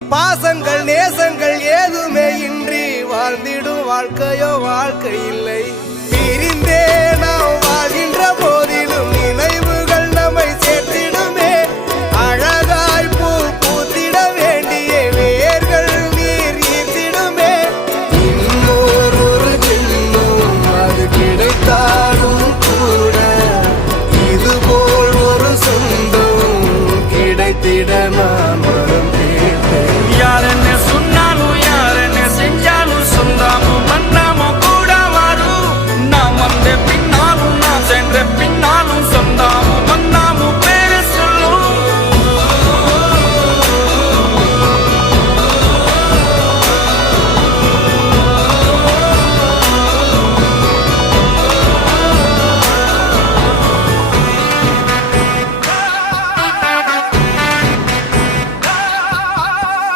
பாசங்கள் நேசங்கள் ஏதுமே இன்றி வாழ்ந்திடும் வாழ்க்கையோ வாழ்க்கை இல்லை. பிரிந்தே நாம் வாழ்கின்ற